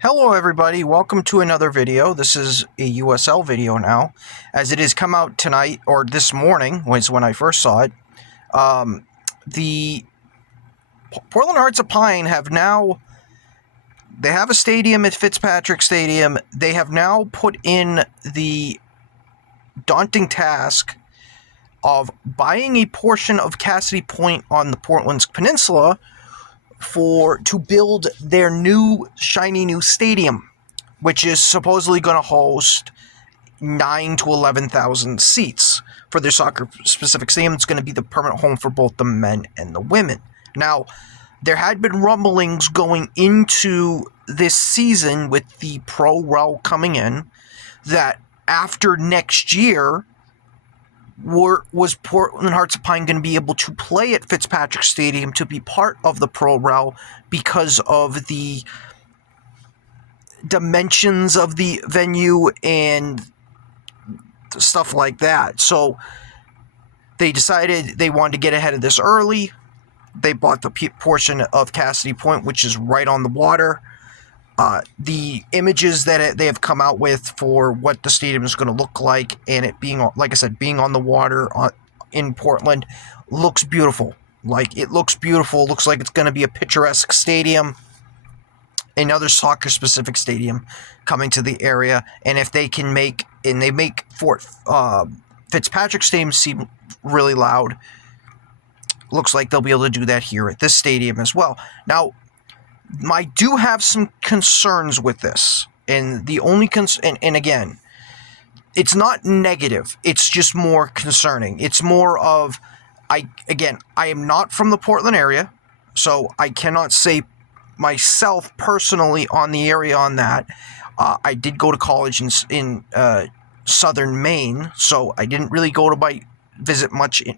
Hello everybody, welcome to another video. This is a USL video now, as it has come out tonight, or this morning, was when I first saw it. The Portland Hearts of Pine they have a stadium at Fitzpatrick Stadium. They have now put in the daunting task of buying a portion of Cassidy Point on the Portland's peninsula to build their shiny new stadium, which is supposedly going to host 9 to 11,000 seats for their soccer-specific stadium. It's going to be the permanent home for both the men and the women. Now, there had been rumblings going into this season with the pro rel coming in that after next year, was Portland Hearts of Pine going to be able to play at Fitzpatrick Stadium to be part of the Pro Rel because of the dimensions of the venue and stuff like that. So they decided they wanted to get ahead of this early. They bought the portion of Cassidy Point, which is right on the water. The images that they have come out with for what the stadium is going to look like, and it being, like I said, being on the water in Portland, looks beautiful. It looks beautiful. Looks like it's going to be a picturesque stadium, another soccer-specific stadium coming to the area. And if they can make Fort Fitzpatrick Stadium seem really loud, looks like they'll be able to do that here at this stadium as well. Now, I do have some concerns with this, and the only and again, it's not negative, it's just more concerning. It's more of, I am not from the Portland area, so I cannot say myself personally on the area on that. I did go to college in southern Maine, so I didn't really go to visit much. Let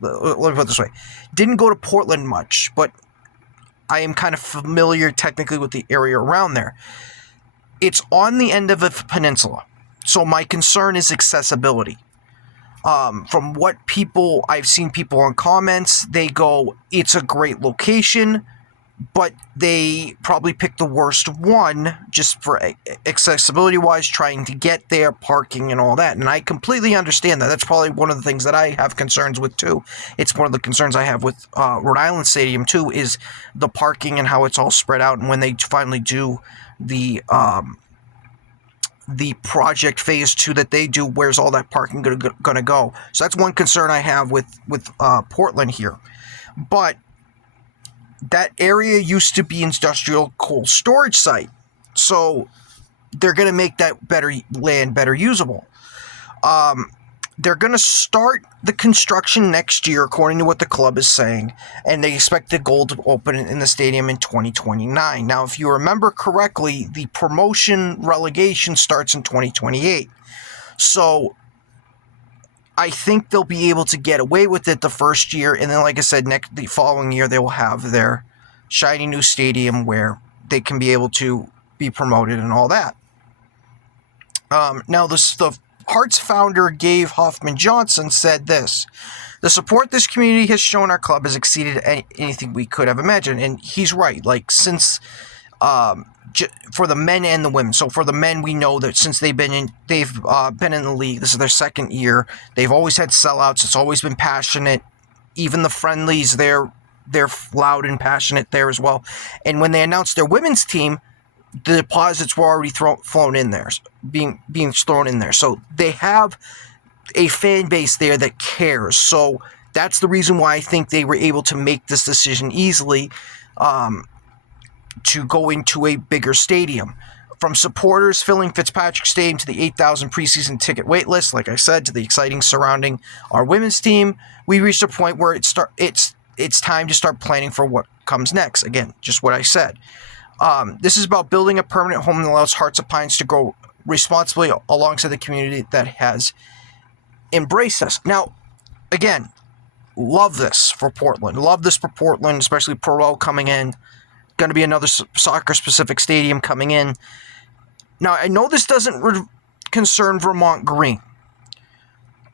me put it this way. Didn't go to Portland much, but I am kind of familiar technically with the area around there. It's on the end of a peninsula, so my concern is accessibility. From what I've seen people on comments, they go, it's a great location, but they probably picked the worst one just for accessibility-wise, trying to get there, parking and all that. And I completely understand that. That's probably one of the things that I have concerns with too. It's one of the concerns I have with Rhode Island Stadium too, is the parking and how it's all spread out. And when they finally do the project phase 2 that they do, where's all that parking going to go? So that's one concern I have with Portland here. But that area used to be industrial coal storage site, so they're going to make that land better usable. They're going to start the construction next year, according to what the club is saying, and they expect the goal to open in the stadium in 2029. Now, if you remember correctly, the promotion relegation starts in 2028. So I think they'll be able to get away with it the first year, and then, like I said, the following year they will have their shiny new stadium where they can be able to be promoted and all that. Now, the Hearts founder, Gabe Hoffman Johnson, said this: "The support this community has shown our club has exceeded anything we could have imagined." And he's right. Since for the men and the women. So for the men, we know that since they've been in the league, this is their second year. They've always had sellouts. It's always been passionate. Even the friendlies, they're loud and passionate there as well. And when they announced their women's team, the deposits were already flown in there, being thrown in there. So they have a fan base there that cares. So that's the reason why I think they were able to make this decision easily, to go into a bigger stadium. From supporters filling Fitzpatrick Stadium to the 8,000 preseason ticket wait list, like I said, to the exciting surrounding our women's team, we reached a point where it's time to start planning for what comes next. Again, just what I said. This is about building a permanent home that allows Hearts of Pines to grow responsibly alongside the community that has embraced us. Now, again, love this for Portland. Love this for Portland, especially Pro coming in. Going to be another soccer-specific stadium coming in. Now, I know this doesn't concern Vermont Green,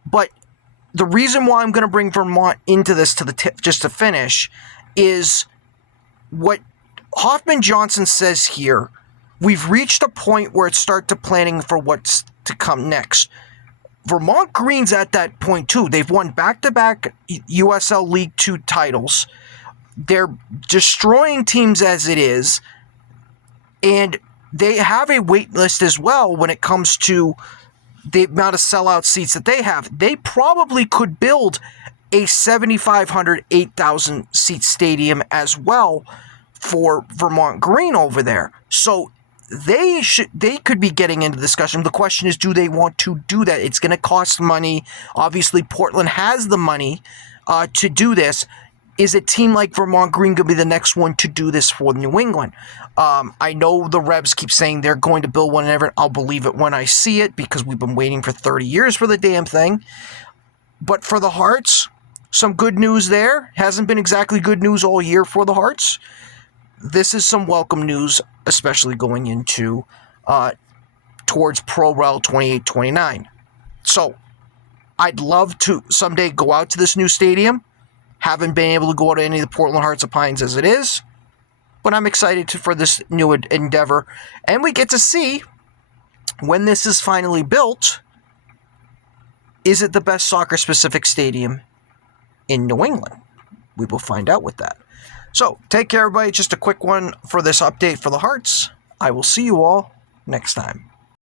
but the reason why I'm going to bring Vermont into this just to finish is what Hoffman Johnson says here, we've reached a point where it's start to planning for what's to come next. Vermont Green's at that point too. They've won back-to-back USL League 2 titles. They're destroying teams as it is, and they have a wait list as well when it comes to the amount of sellout seats that they have. They probably could build a 7,500, 8,000 seat stadium as well for Vermont Green over there. So they could be getting into discussion. The question is, do they want to do that? It's going to cost money. Obviously, Portland has the money to do this. Is a team like Vermont Green going to be the next one to do this for New England? I know the Rebs keep saying they're going to build one in Everett. I'll believe it when I see it because we've been waiting for 30 years for the damn thing. But for the Hearts, some good news there. Hasn't been exactly good news all year for the Hearts. This is some welcome news, especially going into towards Pro Rel 28-29. So I'd love to someday go out to this new stadium. Haven't been able to go out to any of the Portland Hearts of Pines as it is, but I'm excited for this new endeavor. And we get to see, when this is finally built, is it the best soccer-specific stadium in New England? We will find out with that. So, take care, everybody. Just a quick one for this update for the Hearts. I will see you all next time.